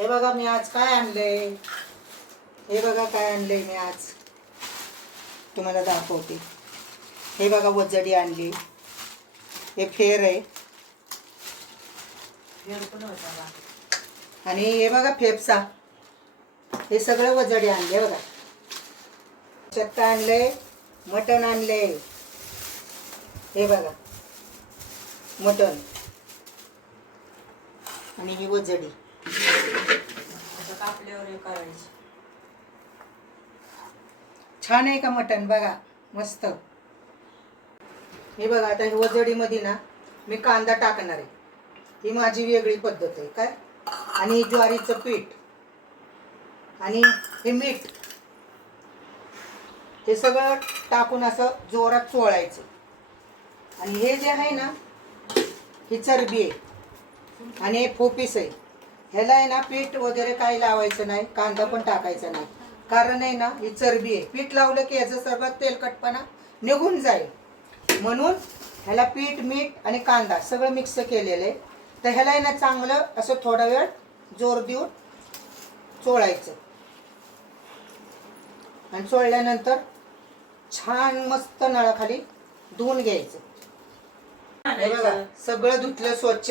हे बघा मी आज काय आणलंय. हे बघा काय आणलंय मी आज, तुम्हाला दाखवते. हे बघा वजडी आणली. हे फेर आहे आणि हे बघा फेपसा. हे सगळं वजडी आणले बघा. चक्का आणलंय, मटण आणलंय. हे बघा मटण आणि ही वजडी. कापल्यावर करायची. छान आहे का मटण? बघा मस्त. हे बघा आता ही वजडीमध्ये ना मी कांदा टाकणार आहे. ही माझी वेगळी पद्धत आहे काय. आणि ज्वारीचं पीठ आणि हे मीठ, हे सगळं टाकून असं जोरात चोळायचं. आणि हे जे आहे ना, ही चरबी आहे आणि हे फोपीस आहे. ह्याला आहे ना पीठ वगैरे काही लावायचं नाही, कांदा पण टाकायचा नाही. कारण आहे ना ही चरबी आहे. पीठ लावलं की याचं सर्वात तेलकटपणा निघून जाईल. म्हणून ह्याला पीठ, मीठ आणि कांदा सगळं मिक्स केलेलं आहे. तर ह्याला आहे ना चांगलं असं थोडा वेळ जोर देऊन चोळायचं. आणि चोळल्यानंतर छान मस्त नळाखाली धुवून घ्यायचं. हे बघा सगळं धुतलं स्वच्छ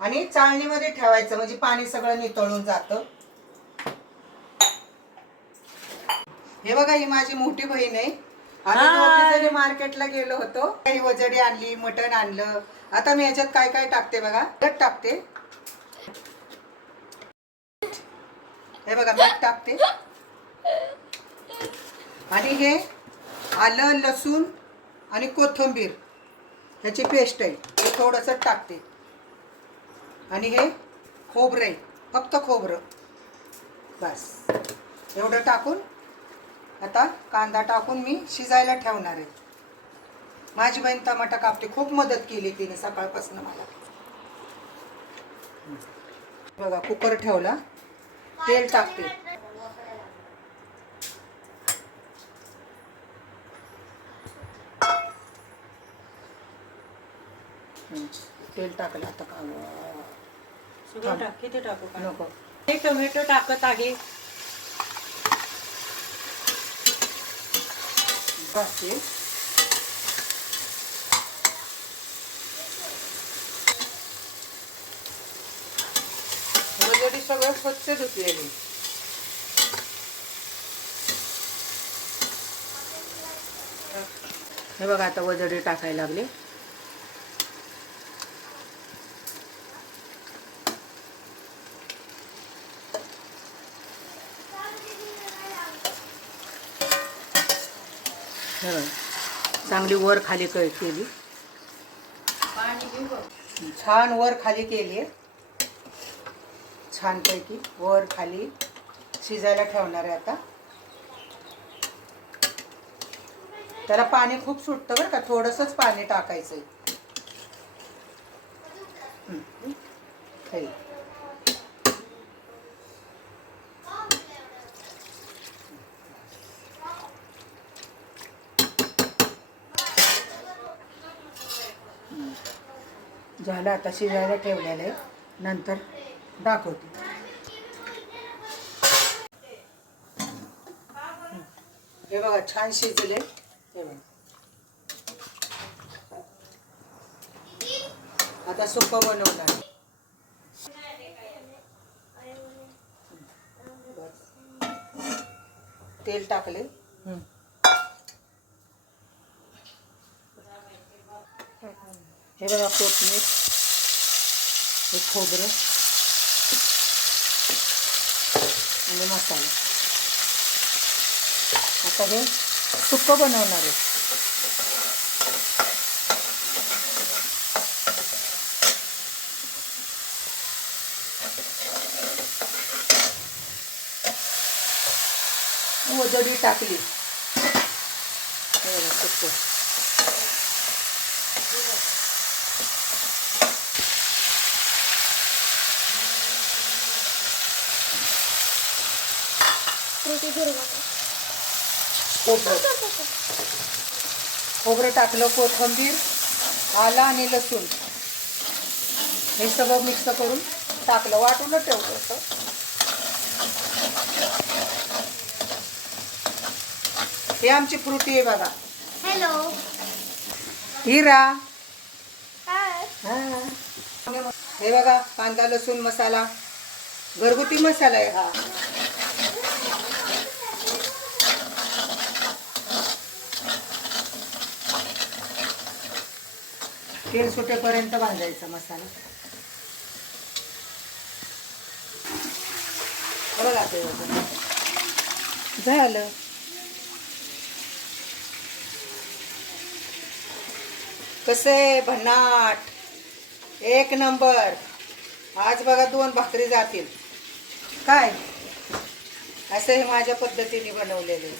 आणि चाळणीमध्ये ठेवायचं, म्हणजे पाणी सगळं नितळून जातं. हे बघा ही माझी मोठी बहीण आहे. आम्ही दोघी जणी मार्केटला गेलो होतो. काही वजडी आणली, मटण आणलं. आता मी ह्याच्यात काय काय टाकते बघा. मीठ टाकते. हे बघा मीठ टाकते. आणि हे आलं, लसूण आणि कोथिंबीर ह्याची पेस्ट आहे, हे थोडंसं टाकते. आणि हे खोबरं आहे, फक्त खोबरं बस. एवढं टाकून आता कांदा टाकून मी शिजायला ठेवणार आहे. माझी बहीण टमाटा कापते, खूप मदत केली तिने सकाळपासून मला. बघा कुकर ठेवला, तेल टाकते. तेल टाकलं आता का किती टाकू? नको. टोमॅटो टाकत आहे. वजडी सगळं स्वच्छ धुतलेली. हे बघा आता वजडी टाकायला लागले. चांगली वर खाली केली, छान वर खाली केली. छानपैकी वर खाली शिजायला ठेवणार आहे आता. त्याला पाणी खूप सुटतं बरं का, थोडंसंच पाणी टाकायचं. झालं आता शिजायला ठेवलेलं आहे, नंतर दाखवते. हे बघा छान शिजले. हे बघा आता सुकं बनवणार. तेल टाकले. हे बघा कोथिंबीर, हे खोबरं आणि मसाला. आता हे सुक्कं बनवणार आहे. वजडी टाकली. हे बघा सुक्कं. खोबरं टाकलं, कोथिंबीर, आलं आणि लसूण हे सगळं मिक्स करून टाकलं. वाटूनच ठेवलं होतं. हे आमची फ्रुटी आहे बघा. हॅलो. हिरा. काय? हा. हे बघा कांदा लसूण मसाला, घरगुती मसाला आहे हा. तेल सुटेपर्यंत भाजायचा मसाला. बघा ते बघा. झालं. कसे भन्नाट एक नंबर. आज बघा 2 भाकरी जातील. काय असं हे माझ्या पद्धतीने बनवलेले.